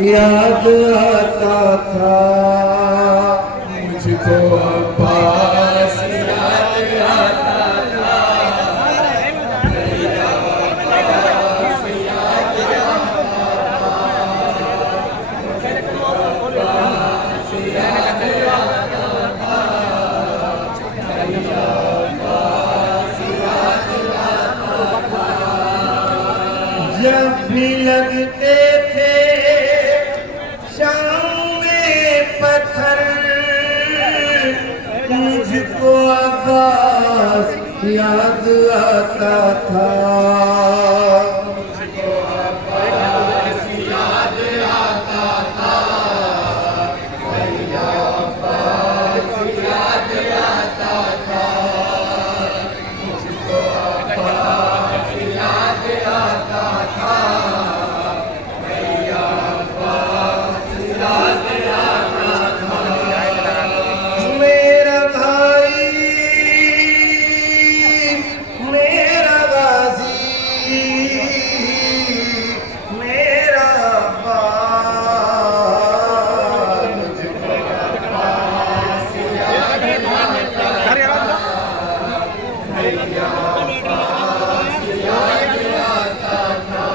याद आता था मुझको अब्बास, याद आता था भैया अब्बास, याद आता था मुझको अब्बास, याद आता था भैया अब्बास, याद आता था। जब भी लगते थे मुझको अब्बास याद आता था, मुझको अब्बास याद आता था भैया अब्बास, याद आता था मुझको अब्बास, याद आता था भैया अब्बास, याद आता था। मेरा भाई, मेरा गाजी, मेरा अब्बास, मुझको अब्बास याद आता था भैया अब्बास, याद आता था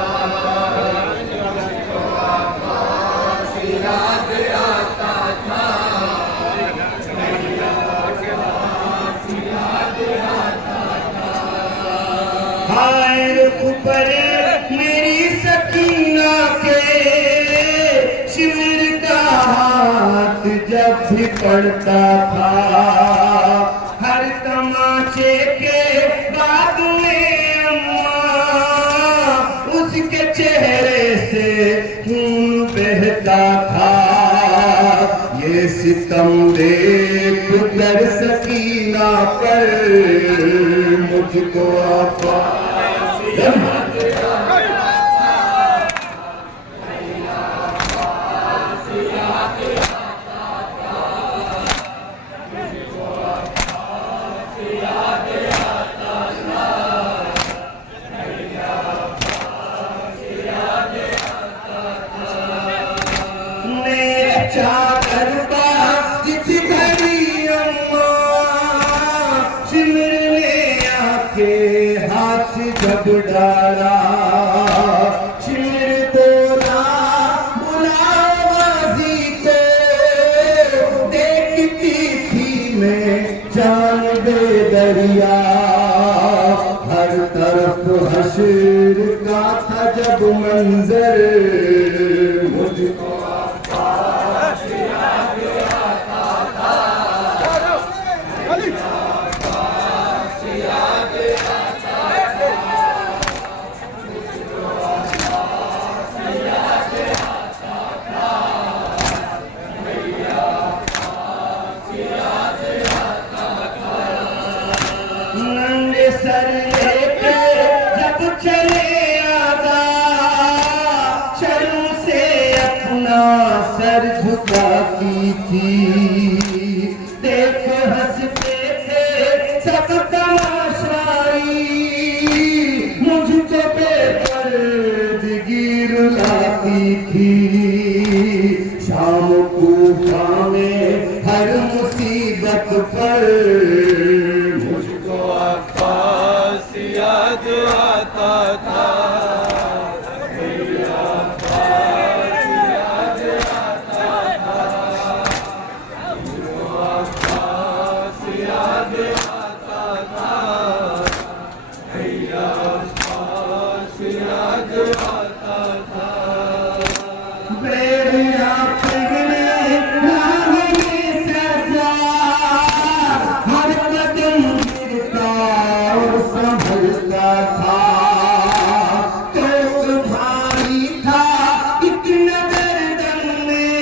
मुझको अब्बास, याद आता था हाय ऊपर मेरी सकीना के शिविर का हाथ जब भी पड़ता था, हर तमाचे के बाद में अम्मा उसके चेहरे से खून बहता था। ये सितम देख कर सकीना पर मुझको अब्बास याद आता था भैया अब्बास, याद आता था मुझको अब्बास, याद आता था भैया अब्बास, याद आता था। मेरे चादर जिस घड़ी अम्मा शिविर में आके हाथ जब डाला, शिविर बोला बुलाओ गाजी को, देखती थी मैं जान बेदरिया, हर तरफ हश्र का था जब मंजर, मुझको अब्बास याद आता था भैया अब्बास, याद आता था मुझको अब्बास, याद आता था भैया अब्बास, याद आता था। नंगे सर लेके जब चले आगा, शर्म से अपना सर झुकाती थी, देख हंसते थे सब तमाशाई, मुझको बेदर्दगी रुलाती थी। शाम कूफा में हर मुसीबत पर मुझको अब्बास याद आता था भैया अब्बास, याद आता था मुझको अब्बास, याद आता था भैया अब्बास, याद आता था। बेड़िया पगले राह में सजा, हर कदम गिरता और संभलता था, तो भारी था इतना गर्दन में,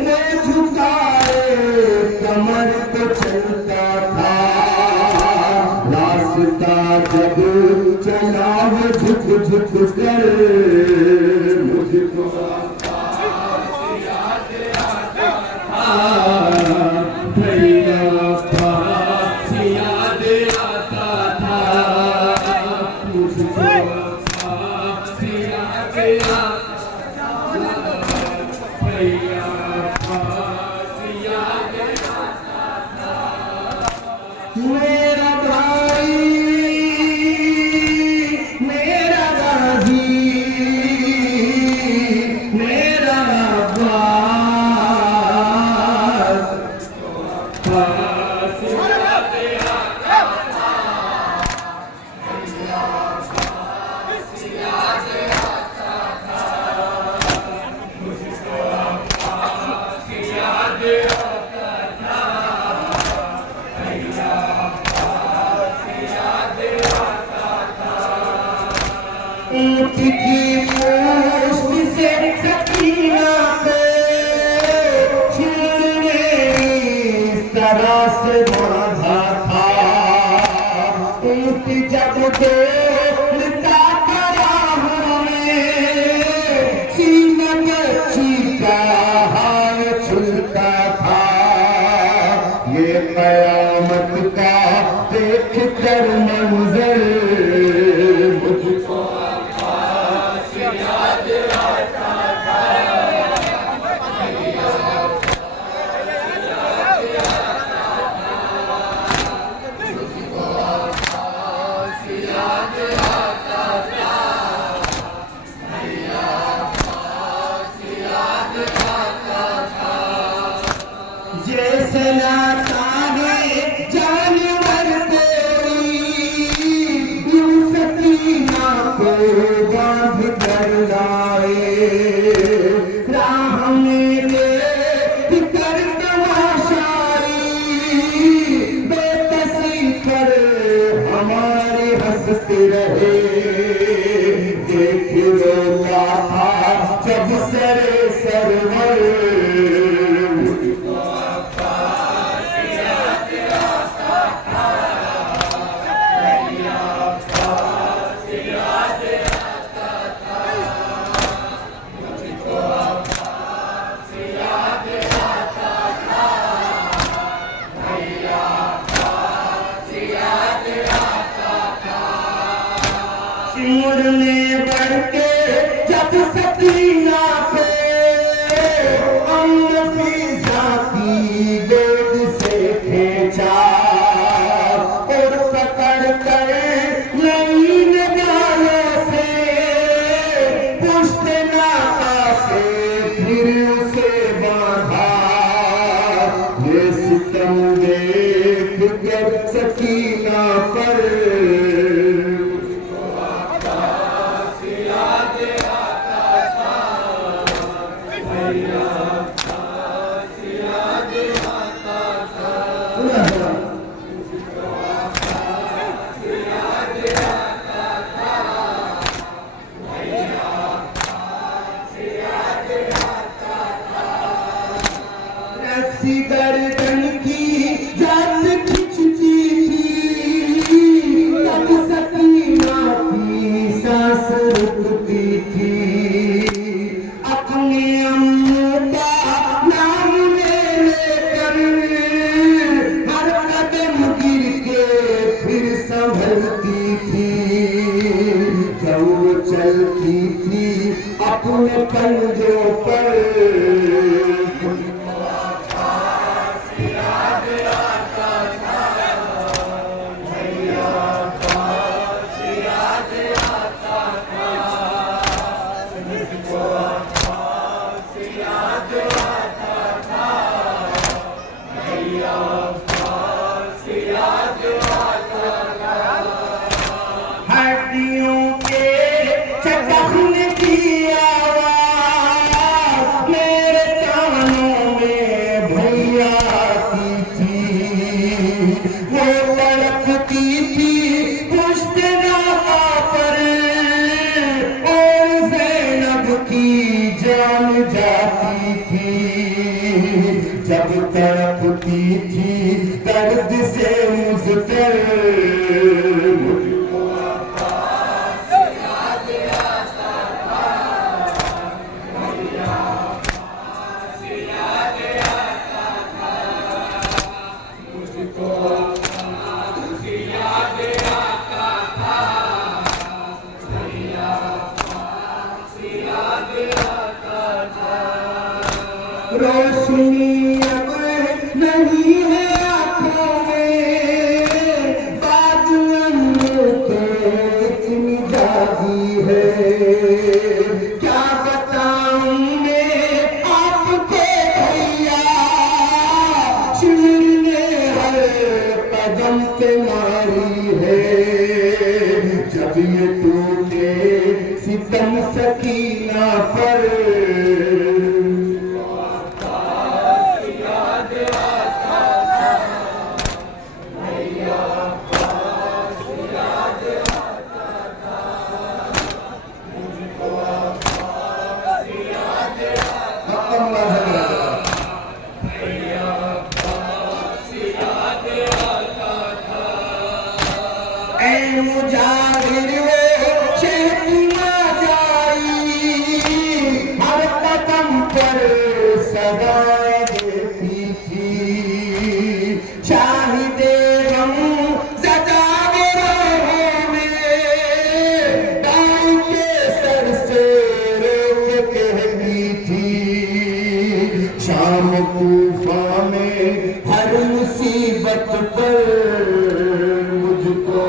वो झुकाए कमर को चलता था, रास्ता जब चला वो झुक झुक कर मुझको अब्बास याद आता था भैया अब्बास, याद आता था मुझको अब्बास, याद आता था। मेरा भाई मेरा गाजी मेरा ऊँट की मूछ से सकीना पे छीने इस तरह से बांधा था। ऊँट जब दौड़ता था हमें सीने में चीता हाय छुलता था। ये कयामत का देख कर मंजर मुझको जैसे लाता है जानवर कोई यूं सकीना को बांध कर लाए। राह में देख कर तमाशाई बेकसी कर हमारे हंसते रहे। देख रोता था जब सरे सरवर उड़ने बढ़ के जब सकीना पे हमने फिजा की गोद से खींचा और पकड़ कर नई निगाहों से पुश्त नाका से फिर उसे बांधा। ये सितम देख कर सकीना पर रस्सी गर्दन की जात खिंचती थी तब सकीना की सांस रुकती थी। अपने अम्मू का नाम ले लेकर हर कदम गिर के फिर संभलती थी। जब वो चलती थी अपने पंजों पर हड्डियों के चटकने की आवाज मेरे कानों में भैया आती थी। वो तड़पती थी पुश्त नाका पर और ज़ैनब की जान जाती थी। जब तड़पती थी दर्द से मुझतर रोशनी अब नहीं है आंखों में, बाजुअन को इतनी जागी है, क्या बताऊं मैं आपको भैया, शिविर ने हर कदम पे मारी है, जब ये टूटे सितम सकीना पर मुजाहिर वो शहदी ना जाई, हर कदम पर सदाएं देती थी, शाहिदे गम सजाए राहों में, गाय के सर से रोक कहती थी, शाम कूफा में हर मुसीबत पर मुझको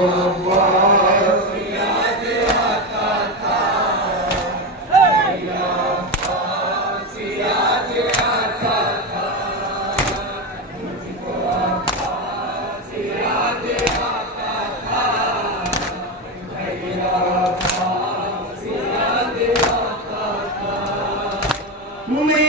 मैं